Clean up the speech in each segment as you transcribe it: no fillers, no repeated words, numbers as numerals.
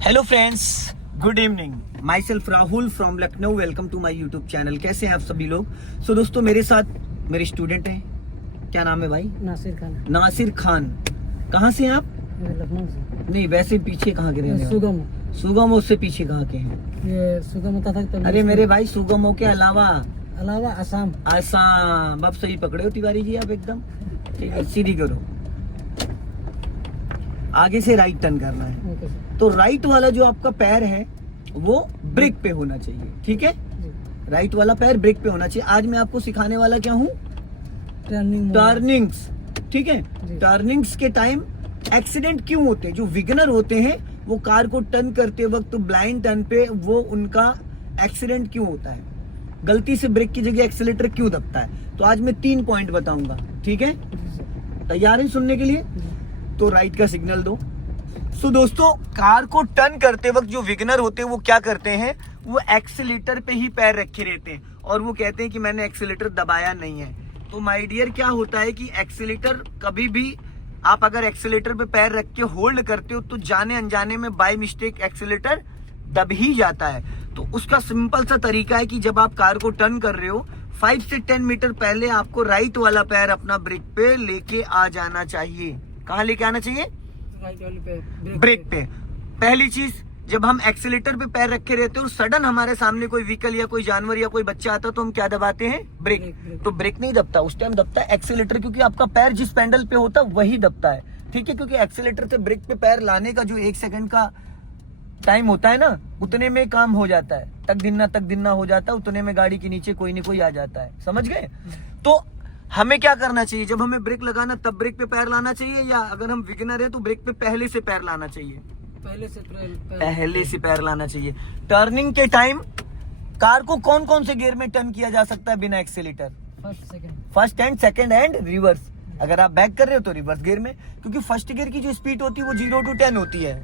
Hello friends, good evening. My self Rahul from Lucknow. Welcome to my YouTube channel. कैसे हैं आप सभी लोग? सो दोस्तों, मेरे साथ मेरे स्टूडेंट हैं। क्या नाम है भाई? नासिर खान। नासिर खान। कहाँ से हैं आप? लखनऊ से। नहीं, वैसे पीछे कहाँ के रहने वाले? सुगम। सुगम उससे पीछे कहाँ के हैं? ये सुगम होता था तो अरे मेरे भाई, सुगमों के अलावा असम। आसाम। अब सही पकड़े हो तिवारी जी आप एकदम। ठीक है, सीधी करो। आगे से राइट टर्न करना है। Okay sir. तो राइट वाला जो आपका पैर है वो ब्रेक पे होना चाहिए। ठीक है, जी। राइट वाला पैर ब्रेक पे होना चाहिए। आज मैं आपको सिखाने वाला क्या हूँ? टर्निंग्स। ठीक है, जी। टर्निंग्स के टाइम एक्सीडेंट क्यों होते हैं? जो विगनर होते हैं वो कार को टर्न करते वक्त ब्लाइंड टर्न पे वो उनका एक्सीडेंट क्यों होता है? गलती से ब्रेक की जगह एक्सीलेटर क्यों दबता है? तो आज मैं 3 पॉइंट बताऊंगा। ठीक है, जी सर। तैयार है सुनने के लिए? जी। तो राइट का सिग्नल दो। सो दोस्तों, कार को टर्न करते वक्त जो विगनर होते हैं वो क्या करते हैं? वो एक्सीलेटर पे ही पैर रखे रहते हैं और वो कहते हैं कि मैंने एक्सीलेटर दबाया नहीं है। तो माय डियर, क्या होता है कि एक्सीलेटर कभी भी आप अगर एक्सीलेटर पे पैर रख के होल्ड करते हो तो जाने अनजाने में बाय मिस्टेक एक्सीलेटर दब ही जाता है। तो उसका सिंपल सा तरीका है कि जब आप कार को टर्न कर रहे हो 5 से 10 मीटर पहले आपको राइट वाला पैर अपना ब्रेक पे लेके आ जाना चाहिए। कहाँ लेके आना चाहिए? राइट वाले पे, ब्रेक पे। पहली चीज, जब हम एक्सीलेटर पे पैर रखे रहते हैं और सडन हमारे सामने कोई व्हीकल या कोई जानवर या कोई बच्चा आता है तो हम क्या दबाते हैं? ब्रेक। तो ब्रेक नहीं दबता, उस टाइम दबता है एक्सीलेटर, क्योंकि आपका पैर जिस पैडल पे होता है वही दबता है। ठीक है, क्योंकि एक्सीलेटर से ब्रेक पे पैर लाने का जो 1 सेकंड का टाइम होता है ना, उतने में काम हो जाता है। तक दिन्ना हो जाता है, उतने में गाड़ी के नीचे कोई न कोई आ जाता है। समझ गए? तो हमें क्या करना चाहिए? जब हमें ब्रेक लगाना तब ब्रेक पे पैर लाना चाहिए, या अगर हम विगनर है तो ब्रेक पे पहले से पैर लाना चाहिए? पहले से पैर लाना चाहिए। टर्निंग के टाइम कार को कौन कौन से गियर में टर्न किया जा सकता है बिना accelerator? First and second and reverse. अगर आप बैक कर रहे हो तो रिवर्स गियर में, क्योंकि फर्स्ट गियर की जो स्पीड होती है वो 0 to 10 होती है।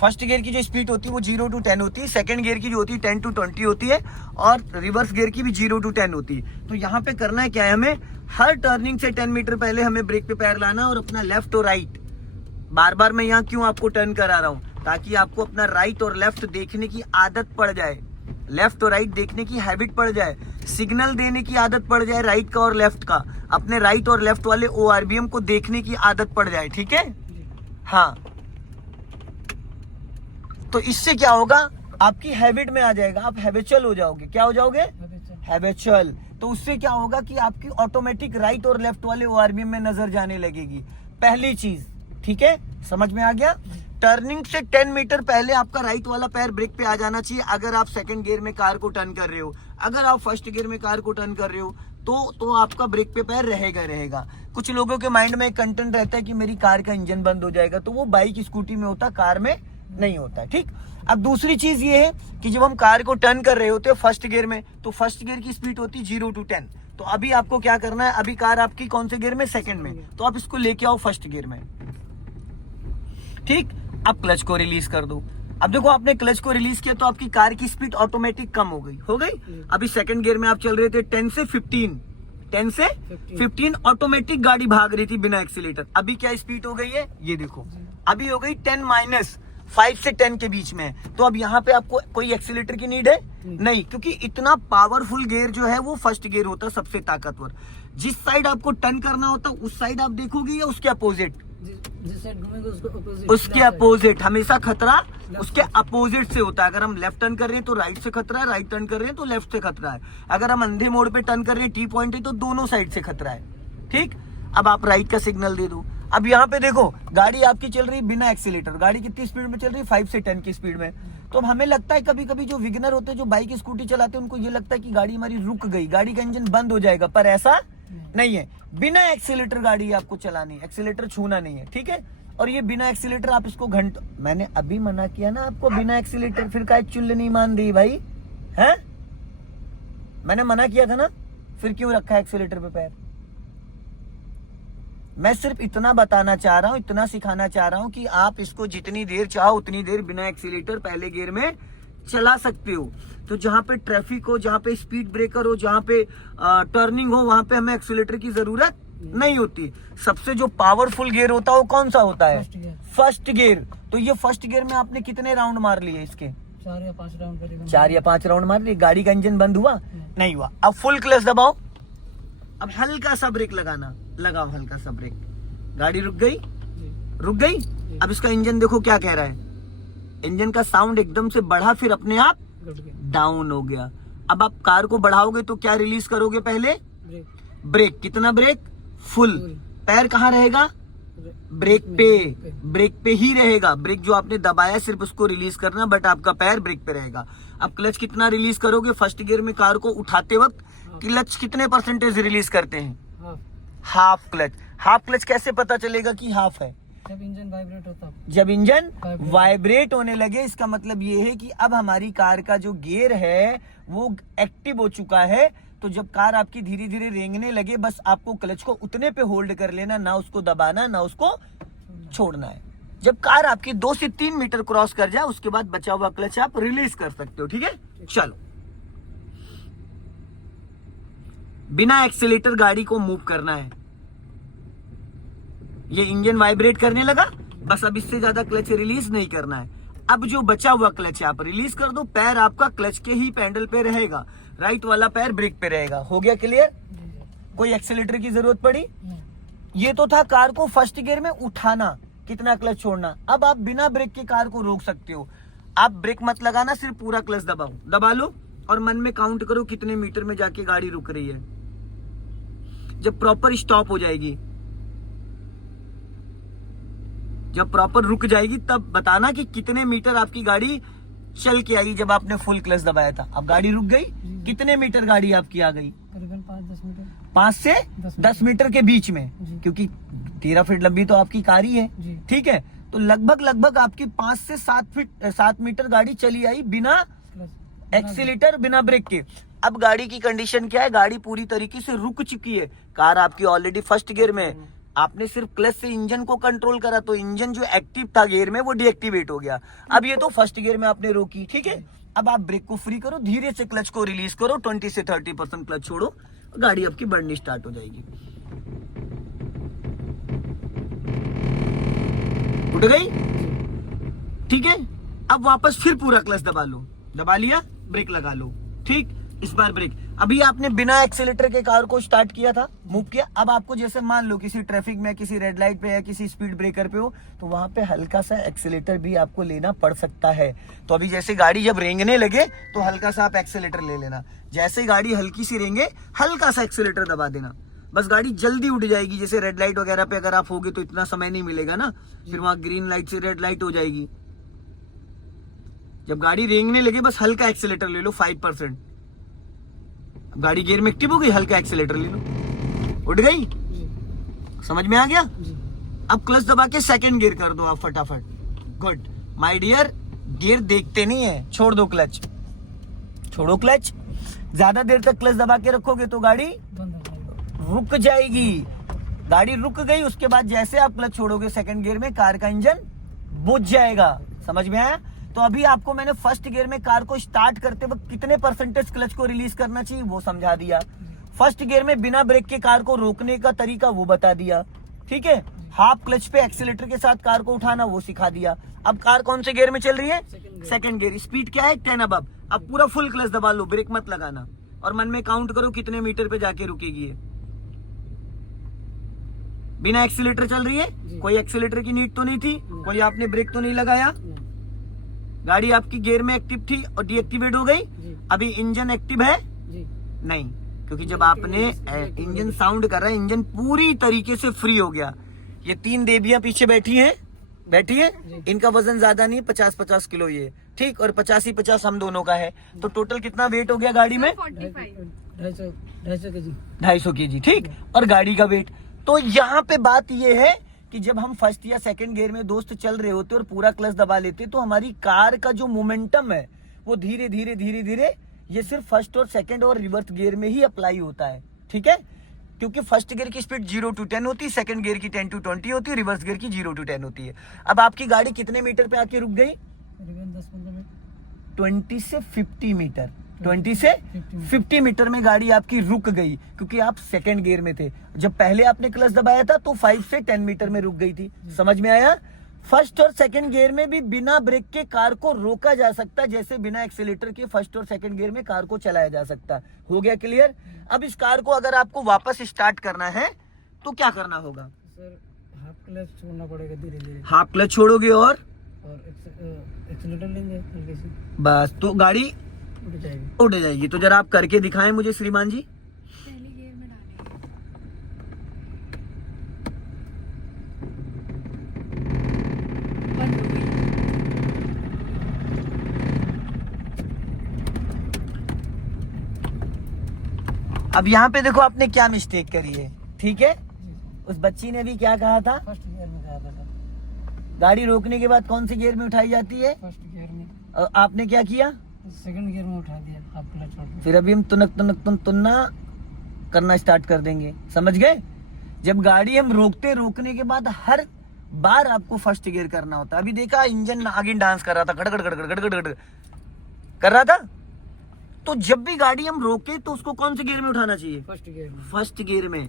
फर्स्ट गियर की जो स्पीड होती है वो 0 to 10 होती है। सेकंड गियर की जो होती है 10 to 20 होती है, और रिवर्स गियर की भी 0 to 10 होती है। तो यहाँ पे करना है क्या है? हमें हर टर्निंग से 10 मीटर पहले हमें ब्रेक पे पैर लाना और अपना लेफ्ट और राइट। बार बार मैं यहाँ क्यों आपको टर्न करा रहा हूँ? ताकि आपको अपना राइट और लेफ्ट देखने की आदत पड़ जाए, लेफ्ट और राइट देखने की हैबिट पड़ जाए, सिग्नल देने की आदत पड़ जाए राइट का और लेफ्ट का, अपने राइट और लेफ्ट वाले ORBM को देखने की आदत पड़ जाए। ठीक है, हाँ। तो इससे क्या होगा? आपकी हैबिट में आ जाएगा, आप हैबिचुअल हो जाओगे। क्या हो जाओगे? हैबिचुअल। तो उससे क्या होगा कि आपकी ऑटोमेटिक राइट और लेफ्ट वाले ORBM में नजर जाने लगेगी। पहली चीज, ठीक है, समझ में आ गया? टर्निंग से 10 मीटर पहले आपका राइट वाला पैर ब्रेक पे आ जाना चाहिए अगर आप सेकंड गियर में कार को टर्न कर रहे हो। अगर आप फर्स्ट गियर में कार को टर्न कर रहे हो तो आपका ब्रेक पे पैर रहेगा। कुछ लोगों के माइंड में एक कंटेंट रहता है कि मेरी कार का इंजन बंद हो जाएगा, तो वो बाइक स्कूटी में होता, कार में नहीं होता। ठीक। अब दूसरी चीज ये है कि जब हम कार को टर्न कर रहे होते हैं फर्स्ट गियर में, तो फर्स्ट गियर की स्पीड होती है 0 to 10। तो अभी आपको क्या करना है? अभी कार आपकी कौन से गियर में? सेकंड में। तो आप इसको लेके आओ फर्स्ट गियर में। ठीक। अब क्लच को रिलीज कर दो। अब देखो, आपने क्लच को रिलीज किया तो आपकी कार की स्पीड ऑटोमेटिक कम हो गई। अभी सेकंड गियर में आप चल रहे थे 10 से 15 ऑटोमेटिक गाड़ी भाग रही थी बिना एक्सीलेटर। अभी क्या स्पीड हो गई है? ये देखो, अभी हो गई 10 - 5 से 10 के बीच में। तो अब यहाँ पे आपको कोई एक्सीलेटर की नीड है? नहीं, क्योंकि इतना पावरफुल गियर जो है वो फर्स्ट गियर होता है, सबसे ताकतवर। जिस साइड आपको टर्न करना होता है उस साइड आप देखोगे या उसके अपोजिट? जिस साइड घूमेंगे उसके अपोजिट। हमेशा खतरा उसके अपोजिट से होता है। अगर हम लेफ्ट टर्न कर रहे हैं तो राइट से खतरा है, राइट टर्न कर रहे हैं तो लेफ्ट से खतरा है। अगर हम अंधे मोड़ पे टर्न कर रहे हैं, T पॉइंट है, तो दोनों साइड से खतरा है। ठीक। अब आप राइट का सिग्नल दे दो। अब यहाँ पे देखो, गाड़ी आपकी चल रही बिना एक्सीलेटर। गाड़ी कितनी स्पीड में चल रही है? 5 से 10 की स्पीड में। तो अब हमें लगता है कभी कभी जो विगनर होते हैं, जो बाइक स्कूटी चलाते हैं, उनको ये लगता है कि गाड़ी हमारी रुक गई, गाड़ी का इंजन बंद हो जाएगा, पर ऐसा नहीं है। बिना एक्सीलेटर गाड़ी आपको चलानी है, एक्सीलेटर छूना नहीं है। ठीक है। और ये बिना एक्सीलेटर आप इसको मैंने अभी मना किया ना आपको बिना एक्सीलेटर, फिर का चुल्ल नहीं मान दी भाई है? मैंने मना किया था ना, फिर क्यों रखा है एक्सीलेटर पे पैर? मैं सिर्फ इतना बताना चाह रहा हूं, इतना सिखाना चाह रहा हूं कि आप इसको जितनी देर चाहो उतनी देर बिना एक्सीलेटर पहले गियर में चला सकते हो। तो जहां पे ट्रैफिक हो, जहां पे स्पीड ब्रेकर हो, जहां पे टर्निंग हो, वहां पे हमें एक्सीलेटर की जरूरत नहीं होती। सबसे जो पावरफुल गियर होता है वो कौन सा होता है? First gear. First gear. तो ये फर्स्ट गियर में आपने कितने राउंड मार लिए इसके? 4 या 5 राउंड करीबन। 4 या 5 राउंड मार लिए। गाड़ी का इंजन बंद हुआ? नहीं हुआ। अब फुल क्लच दबाओ, अब हल्का सा ब्रेक लगाना, लगाओ हल्का सा ब्रेक, गाड़ी रुक गई, जी। रुक गई। अब इसका इंजन देखो क्या कह रहा है, इंजन का साउंड एकदम से बढ़ा, फिर अपने आप घट गया। डाउन हो गया। अब आप कार को बढ़ाओगे तो क्या रिलीज करोगे? पहले ब्रेक। ब्रेक। कितना ब्रेक? फुल। फुल। पैर कहाँ रहेगा? ब्रेक पे। ब्रेक पे ही रहेगा। ब्रेक जो आपने दबाया सिर्फ उसको रिलीज करना, बट आपका पैर ब्रेक पे रहेगा। अब क्लच कितना रिलीज करोगे? फर्स्ट गियर में कार को उठाते वक्त क्लच कितने परसेंटेज रिलीज करते हैं? Half. Half clutch. Half clutch कैसे पता चलेगा कि हाफ है? जब इंजन वाइब्रेट होता। जब इंजन वाइब्रेट। वाइब्रेट होने लगे। इसका मतलब ये है कि अब हमारी कार का जो गियर है वो एक्टिव हो चुका है। तो जब कार आपकी धीरे धीरे रेंगने लगे, बस आपको क्लच को उतने पे होल्ड कर लेना, ना उसको दबाना ना उसको छोड़ना है। जब कार आपकी 2 से 3 मीटर क्रॉस कर जाए उसके बाद बचा हुआ क्लच आप रिलीज कर सकते हो। ठीक है, चलो। बिना एक्सीलेटर गाड़ी को मूव करना है। ये इंजन वाइब्रेट करने लगा, बस अब इससे ज्यादा क्लच रिलीज नहीं करना है। अब जो बचा हुआ क्लच है आप रिलीज कर दो, पैर आपका क्लच के ही पैडल पे रहेगा, राइट वाला पैर ब्रेक पे रहेगा। हो गया क्लियर? कोई एक्सीलेटर की जरूरत पड़ी? ये तो था कार को फर्स्ट गियर में उठाना, कितना क्लच छोड़ना। अब आप बिना ब्रेक के कार को रोक सकते हो। आप ब्रेक मत लगाना, सिर्फ पूरा क्लच दबाओ, दबा लो और मन में काउंट करो कितने मीटर में जाके गाड़ी रुक रही है। जब प्रॉपर स्टॉप हो जाएगी, जब प्रॉपर रुक जाएगी तब बताना कि कितने मीटर आपकी गाड़ी चल के आई जब आपने फुल क्लच दबाया था। अब गाड़ी रुक गई, कितने मीटर गाड़ी आपकी आ गई? करीबन 5-10 मीटर। 5 से 10 मीटर के बीच में, क्योंकि 13 फीट लंबी तो आपकी कार ही है। ठीक है, तो लगभग आपकी 5 से 7 मीटर गाड़ी चली आई बिना एक्सीलेटर, बिना ब्रेक के। अब गाड़ी की कंडीशन क्या है? गाड़ी पूरी तरीके से रुक चुकी है। कार आपकी ऑलरेडी फर्स्ट गियर में है। आपने सिर्फ क्लच से इंजन को कंट्रोल करा, तो इंजन जो एक्टिव था गियर में वो डीएक्टिवेट हो गया। अब ये तो फर्स्ट गियर में आपने रोकी। ठीक है, अब आप ब्रेक को फ्री करो, धीरे से क्लच को रिलीज करो, 20 से 30% क्लच छोड़ो, गाड़ी आपकी बढ़नी स्टार्ट हो जाएगी। उठ गई? ठीक है, अब वापस फिर पूरा क्लच दबा लो, दबा लिया, ब्रेक लगा लो। ठीक, इस बार ब्रेक। अभी आपने बिना एक्सीलेटर के कार को स्टार्ट किया था, मूव किया। अब आपको जैसे मान लो किसी ट्रैफिक में, किसी रेड लाइट पे या किसी स्पीड ब्रेकर पे हो, तो वहां पे हल्का सा एक्सीलेटर भी आपको लेना पड़ सकता है। तो अभी जैसे गाड़ी जब रेंगने लगे तो हल्का सा आप एक्सीलेटर ले लेना। जैसे गाड़ी हल्की सी रेंगे, हल्का सा एक्सीलेटर दबा देना, बस गाड़ी जल्दी उठ जाएगी। जैसे रेड लाइट वगैरह पे अगर आप होगे तो इतना समय नहीं मिलेगा ना, फिर वहां ग्रीन लाइट से रेड लाइट हो जाएगी। जब गाड़ी रेंगने लगे बस हल्का एक्सीलेटर ले लो, 5%। गाड़ी गियर में एक्टिव हो गई, हल्का एक्सीलेटर ले लो, उठ गई। समझ में आ गया? अब क्लच दबा के सेकंड गियर कर दो आप फटाफट। गुड माय डियर, गियर देखते नहीं है, छोड़ दो क्लच, छोड़ो क्लच। ज्यादा देर तक क्लच दबा के रखोगे तो गाड़ी रुक जाएगी। गाड़ी रुक गई, उसके बाद जैसे आप क्लच छोड़ोगे सेकंड गियर में, कार का इंजन बुझ जाएगा। समझ में आया? तो अभी आपको मैंने फर्स्ट गियर में कार को स्टार्ट करते वक्त कितने परसेंटेज क्लच को रिलीज करना चाहिए वो समझा दिया। फर्स्ट गियर में बिना ब्रेक के कार को रोकने का तरीका वो बता दिया। ठीक है, हाफ क्लच पे एक्सीलेटर के साथ कार को उठाना वो सिखा दिया। अब कार कौन से गियर में चल रही है? Second gear. स्पीड क्या है? 10 अबव। अब पूरा फुल क्लच दबा लो, ब्रेक मत लगाना, और मन में काउंट करो कितने मीटर पे जाके रुकेगी है। बिना एक्सीलेटर चल रही है, कोई एक्सीलेटर की नीड तो नहीं थी, कोई आपने ब्रेक तो नहीं लगाया, गाड़ी आपकी गियर में एक्टिव थी और डीएक्टिवेट हो गई। अभी इंजन एक्टिव है? नहीं, क्योंकि जब आपने इंजन साउंड कर रहा है, इंजन पूरी तरीके से फ्री हो गया। ये 3 देवियां पीछे बैठी हैं, इनका वजन ज्यादा नहीं, 50-50 किलो ये। ठीक, और 50 हम दोनों का है, तो टोटल कितना वेट हो गया गाड़ी में? 250 केजी। ठीक, और गाड़ी का वेट। तो यहाँ पे बात ये है कि जब हम फर्स्ट या सेकंड गियर में दोस्त चल रहे होते और पूरा क्लच दबा लेते, तो हमारी कार का जो मोमेंटम है वो धीरे धीरे ये सिर्फ फर्स्ट और सेकंड और रिवर्स गियर में ही अप्लाई होता है। ठीक है, क्योंकि फर्स्ट गियर की स्पीड 0 to 10 होती है, सेकंड गियर की 10 to 20 होती है, रिवर्स गियर की 0 to 10 होती है। अब आपकी गाड़ी कितने मीटर पे आके रुक गई? 10-15 मीटर। 20 से 50 मीटर। 20 से 50 मीटर में गाड़ी आपकी रुक गई, क्योंकि आप सेकंड गियर में थे। जब पहले आपने क्लच दबाया था तो 5 से 10 मीटर में रुक गई थी। समझ में आया? फर्स्ट और सेकंड गियर में भी बिना ब्रेक के कार को रोका जा सकता है, जैसे बिना एक्सीलेटर के फर्स्ट और सेकंड गियर में कार को चलाया जा सकता है। हो गया क्लियर? अब इस कार को अगर आपको वापस स्टार्ट करना है तो क्या करना होगा? सर हाफ क्लच छोड़ना पड़ेगा धीरे धीरे, हाफ क्लच छोड़ोगे और एक्सीलेटर लेंगे हल्के से, बस तो गाड़ी उठ जाएगी। उड़ जाएगी। तो जरा आप करके दिखाएं मुझे श्रीमान जी। पहले गियर में डालेंगे, बंद हो गई। अब यहाँ पे देखो आपने क्या मिस्टेक करी है, ठीक है? उस बच्ची ने भी क्या कहा था? फर्स्ट गियर में कहा था सर, गाड़ी रोकने के बाद कौन से गियर में उठाई जाती है? फर्स्ट गियर में, और आपने क्या किया? सेकंड गियर में उठा दिया हाफ क्लच छोड़ के। फिर अभी हम तुन्ना करना स्टार्ट कर देंगे। समझ गए? जब गाड़ी हम रोकने के बाद हर बार आपको फर्स्ट गियर करना होता है। अभी देखा इंजन आगे डांस कर रहा था, गड़गड़ गड़गड़ गड़गड़ गड़गड़ कर रहा था। तो जब भी गाड़ी हम रोके तो उसको कौन से गियर में उठाना चाहिए? फर्स्ट गियर में। फर्स्ट गियर में।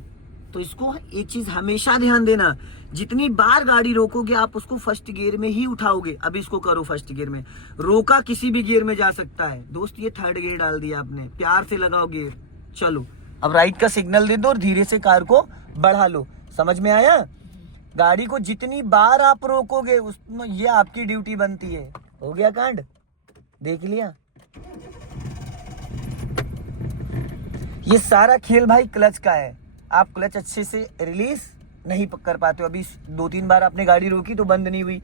तो इसको एक चीज हमेशा ध्यान देना, जितनी बार गाड़ी रोकोगे आप उसको फर्स्ट गियर में ही उठाओगे। अब इसको करो फर्स्ट गियर में, रोका किसी भी गियर में जा सकता है। दोस्त ये थर्ड गियर डाल दिया आपने, प्यार से लगाओ गियर। चलो अब राइट का सिग्नल दे दो और धीरे से कार को बढ़ा लो। समझ में आया? गाड़ी को जितनी बार आप रोकोगे उसमें ये आपकी ड्यूटी बनती है। हो गया कांड? देख लिया? ये सारा खेल भाई क्लच का है। आप क्लच अच्छे से रिलीज नहीं कर पाते हो। अभी 2-3 बार आपने गाड़ी रोकी तो बंद नहीं हुई।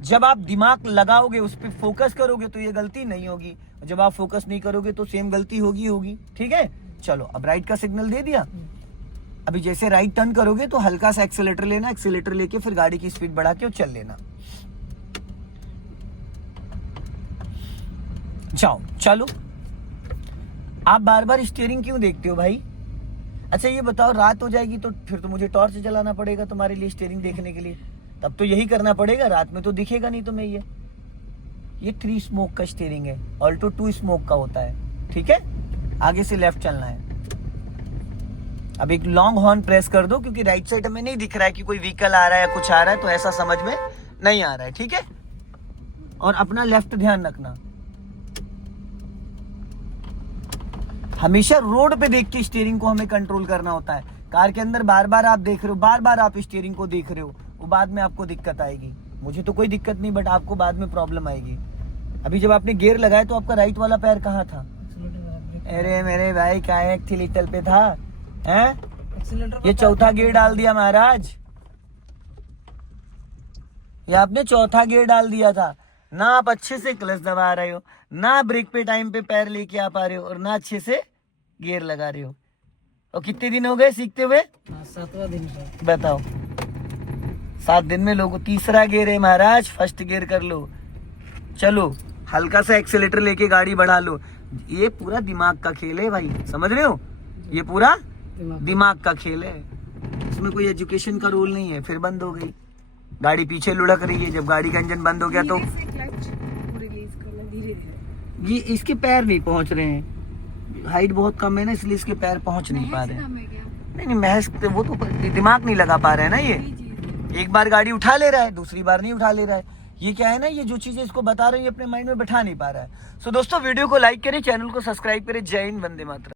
जब आप दिमाग लगाओगे, उस पर फोकस करोगे तो ये गलती नहीं होगी। जब आप फोकस नहीं करोगे तो सेम गलती होगी। ठीक है? चलो अब राइट का सिग्नल दे दिया। अभी जैसे राइट टर्न करोगे तो हल्का सा एक्सीलेटर लेना, एक्सीलेटर लेके फिर गाड़ी की स्पीड बढ़ा के और चल लेना। जाओ चलो। आप बार बार स्टीयरिंग क्यों देखते हो भाई? अच्छा ये बताओ, रात हो जाएगी तो फिर तो मुझे टॉर्च जलाना पड़ेगा तुम्हारे लिए स्टीयरिंग देखने के लिए। तब तो यही करना पड़ेगा, रात में तो दिखेगा नहीं तुम्हें। ये 3 स्मोक का स्टीयरिंग है, ऑल्टो 2 स्मोक का होता है। ठीक है? आगे से लेफ्ट चलना है। अब एक लॉन्ग हॉर्न प्रेस कर दो, क्योंकि राइट साइड में नहीं दिख रहा है कि कोई व्हीकल आ रहा है या कुछ आ रहा है, तो ऐसा समझ में नहीं आ रहा है। ठीक है? और अपना लेफ्ट ध्यान रखना। हमेशा रोड पे देख के स्टीयरिंग को हमें कंट्रोल करना होता है। कार के अंदर बार बार आप देख रहे हो, बार बार आप स्टीयरिंग को देख रहे हो, वो बाद में आपको दिक्कत आएगी। मुझे तो कोई दिक्कत नहीं, बट आपको बाद में प्रॉब्लम आएगी। अभी जब आपने गियर लगाया तो आपका राइट वाला पैर कहाँ था? अरे मेरे भाई क्या एक्सीलेटर पे था हैं? एक्सीलेटर ये चौथा गियर डाल दिया महाराज। ये आपने चौथा गियर डाल दिया था। ना आप अच्छे से क्लच दबा रहे हो, ना ब्रेक पे टाइम पे पैर लेके आ पा रहे हो, और ना अच्छे से गियर लगा रहे हो। और कितने दिन हो गए सीखते हुए? 7वां दिन सर। बताओ 7 दिन में लोगों, तीसरा गियर है महाराज, फर्स्ट गियर कर लो। चलो हल्का सा एक्सीलेटर लेके गाड़ी बढ़ा लो। ये पूरा दिमाग का खेल है भाई, समझ रहे हो? ये पूरा दिमाग का खेल है। इसमें कोई एजुकेशन का रोल नहीं है। फिर बंद हो गई गाड़ी, पीछे लुढ़क रही है। जब गाड़ी का इंजन बंद हो गया तो धीरे से क्लच को रिलीज करना, धीरे धीरे। ये इसके पैर नहीं पहुंच रहे हैं, हाइट बहुत कम है ना, इसलिए इसके पैर पहुंच नहीं पा रहे हैं। महज नाम है क्या? नहीं महज वो तो दिमाग नहीं लगा पा रहे हैं ना। ये वही चीज है। एक बार गाड़ी उठा ले रहा है, दूसरी बार नहीं उठा ले रहा है। ये क्या है ना, ये जो चीजें इसको बता रही है अपने माइंड में बैठा नहीं पा रहा है। सो दोस्तों वीडियो को लाइक करें, चैनल को सब्सक्राइब करें। जय हिंद, वंदे मातरम।